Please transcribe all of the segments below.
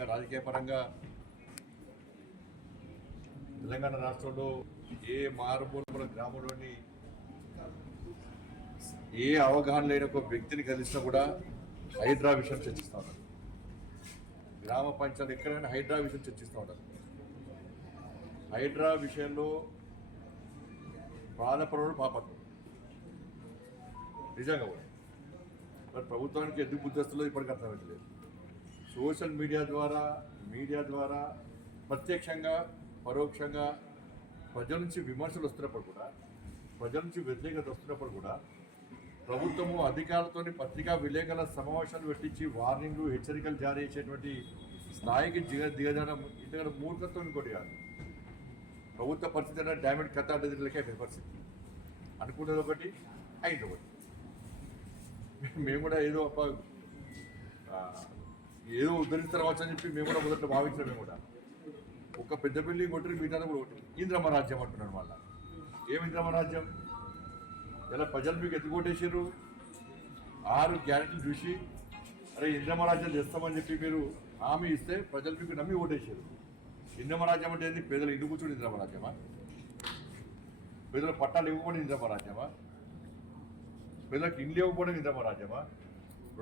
ముఖ్యంగా రాజకీయ పరంగా తెలంగాణ రాష్ట్రంలో ఏ మారుమూల గ్రామంలోని ఏ అవగాహన లేని ఒక వ్యక్తిని కలిసినా కూడా హైడ్రా విషయం చర్చిస్తూ ఉన్నారు. గ్రామ పంచాయతీ ఎక్కడైనా హైడ్రా విషయం చర్చిస్తూ ఉంటారు. హైడ్రా విషయంలో బాధపడడం పాపత్వం నిజంగా కూడా. మరి ప్రభుత్వానికి ఎందుకు బుద్ధి వస్తుందో ఇప్పటికీ అర్థమవుతలేదు. సోషల్ మీడియా ద్వారా ప్రత్యక్షంగా పరోక్షంగా ప్రజల నుంచి విమర్శలు వస్తున్నప్పుడు కూడా, ప్రజల నుంచి వ్యతిరేకత వస్తున్నప్పుడు కూడా ప్రభుత్వము అధికారులతో పత్రికా విలేకరుల సమావేశాలు పెట్టించి వార్నింగ్లు హెచ్చరికలు జారీ చేసేటువంటి స్థాయికి దిగజాడం ఇంతకంటే మూర్ఖత్వం ఇంకోటి కాదు. ప్రభుత్వ పరిస్థితి అంటే డ్యామేజ్ కథలకే పరిస్థితి. అనుకున్నది ఒకటి, అయింది ఒకటి. మేము కూడా ఏదో ఉద్ధరిస్తారవచ్చు అని చెప్పి మేము కూడా మొదట్లో భావించాం. మేము కూడా ఒక పెద్ద బిల్డింగ్ కొట్టి మిగతా కూడా ఒకటి ఇంద్రమ్మ రాజ్యం అంటున్నాడు. మళ్ళీ ఏమి ఇంద్రమ్మ రాజ్యం? ఇలా ప్రజలు మీకు ఎత్తుకొట్టేసారు. 6 గ్యారెంటీలు చూసి అరే ఇంద్రమ్మ రాజ్యం చేస్తామని చెప్పి మీరు హామీ ఇస్తే ప్రజలు మీకు నమ్మి ఓటేసారు. ఇంద్రమ్మ రాజ్యం అంటే ఏంది? పేదలు ఇల్లు కూర్చొని ఇంద్రమ్మ రాజ్యమా? పేదలకు పట్టాలు ఇవ్వకపోవడం ఇంద్రమ్మ రాజ్యమా? పేదలకు ఇండ్లు ఇవ్వకపోవడం ఇంద్రమ్మ రాజ్యమా?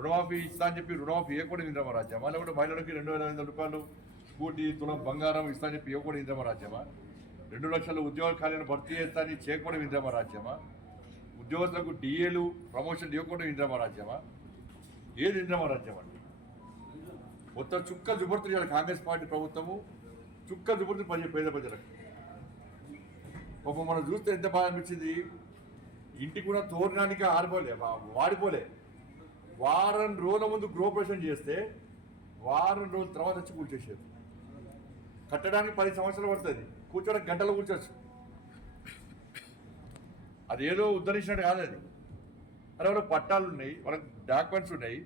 రుణమాఫీ ఇస్తా అని చెప్పి రుణమాఫీ ఇవ్వకపోవడం ఇంద్రమ్మ రాజ్యమా? లేకుంటే మహిళలకి 2,500 రూపాయలు స్కూటీ తులం బంగారం ఇస్తా అని చెప్పి ఇవ్వకపోవడం ఇంద్రమ్మ రాజ్యమా? 2 లక్షల ఉద్యోగ ఖాళీలను భర్తీ చేస్తా అని చేయకపోవడం ఇంద్రమ్మ రాజ్యమా? ఉద్యోగస్తులకు డిఏలు ప్రమోషన్ ఇవ్వకపోవడం ఇంద్రమ్మ రాజ్యమా? ఏది ఇంద్రమ్మ రాజ్యం అండి? మొత్తం చుక్క జుబర్తులు చేయాలి కాంగ్రెస్ పార్టీ ప్రభుత్వము. చుక్క జుబర్తులు పేద ప్రజలకు. పాపం మనం చూస్తే ఎంత బాగా అనిపించింది. ఇంటికి కూడా తోరణానికి వాడిపోలే. వారం రోజుల ముందు గృహప్రవేశం చేస్తే వారం రోజుల తర్వాత వచ్చి కూర్చేసారు. కట్టడానికి 10 సంవత్సరాలు పడుతుంది, కూర్చోడానికి గంటలు కూర్చోవచ్చు. అది ఏదో ఉద్ధరించినట్టు కాదు. అది అరే వాళ్ళకి పట్టాలు ఉన్నాయి, వాళ్ళకి డాక్యుమెంట్స్ ఉన్నాయి,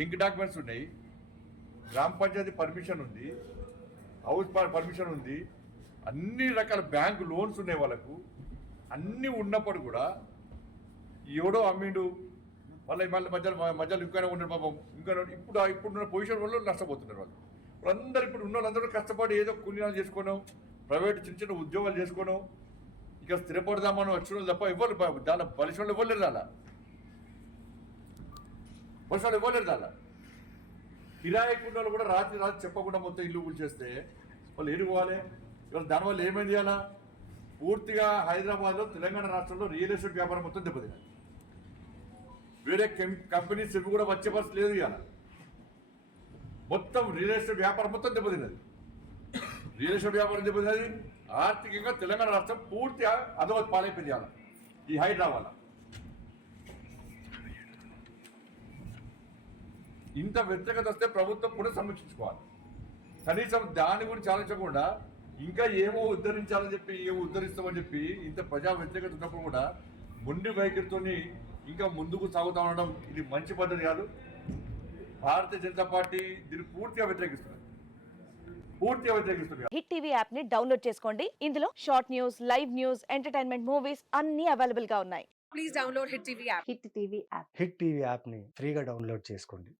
లింక్ డాక్యుమెంట్స్ ఉన్నాయి, గ్రామ పంచాయతీ పర్మిషన్ ఉంది, హౌస్ పర్మిషన్ ఉంది, అన్ని రకాల బ్యాంకు లోన్స్ ఉన్నాయి వాళ్ళకు. అన్నీ ఉన్నప్పుడు కూడా ఎవడో అమ్మిండు మళ్ళీ మధ్యలో ఇంకైనా ఉన్న పాపం ఇంకా ఇప్పుడున్న పొజిషన్ వల్ల నష్టపోతున్నారు వాళ్ళు. వాళ్ళందరూ ఇప్పుడు ఉన్న వాళ్ళందరూ కష్టపడి ఏదో కూలీనాలు చేసుకోవడం, ప్రైవేట్ చిన్న ఉద్యోగాలు చేసుకోవడం, ఇక స్థిరపడదామని వచ్చిన వాళ్ళు తప్ప ఇవ్వరు. దాని బలిసిన ఇవ్వలేరు. బలిసిన ఇవ్వలేరు. కిరాయికున్న వాళ్ళు కూడా రాత్రి చెప్పకుండా మొత్తం ఇల్లు కూల్చేస్తే వాళ్ళు ఏడుకోవాలి. ఇవాళ దానివల్ల ఏమైంది? అలా పూర్తిగా హైదరాబాద్లో తెలంగాణ రాష్ట్రంలో రియల్ ఎస్టేట్ వ్యాపారం మొత్తం దెబ్బతిన్నది. వేరే కంపెనీస్ ఇవి కూడా వచ్చే పరిస్థితి లేదు. ఇవాళ మొత్తం రియల్ ఎస్టేట్ వ్యాపారం మొత్తం దెబ్బతిన్నది. రియల్ ఎస్టేట్ వ్యాపారం దెబ్బతిన్నది. ఆర్థికంగా తెలంగాణ రాష్ట్రం పూర్తిగా అధోగతి పాలైపోయింది ఇవాళ ఈ హైడ్రా వల్ల. ఇంత వ్యతిరేకత వస్తే ప్రభుత్వం కూడా సమీక్షించుకోవాలి. కనీసం దాని గురించి ఆలోచించకుండా ఇంకా ఏమో ఉద్ధరించాలని చెప్పి ఏమో ఉద్ధరిస్తామని చెప్పి ఇంత ప్రజా వ్యతిరేకత ఉన్నప్పుడు కూడా మొండి వైఖరితో ఇంకా ముందుకు సాగుతా ఉండడం ఇది మంచి పద్ధతి కాదు. భారతీయ జనతా పార్టీ దీన్ని పూర్తిగా వ్యతిరేకిస్తుంది. హిట్ టీవీ యాప్ ని డౌన్లోడ్ చేసుకోండి. ఇందులో short news, live news, entertainment movies అన్ని అవైలబుల్ గా ఉన్నాయి. Please download hit TV app. Hit TV app ని ఫ్రీగా డౌన్లోడ్ చేసుకోండి.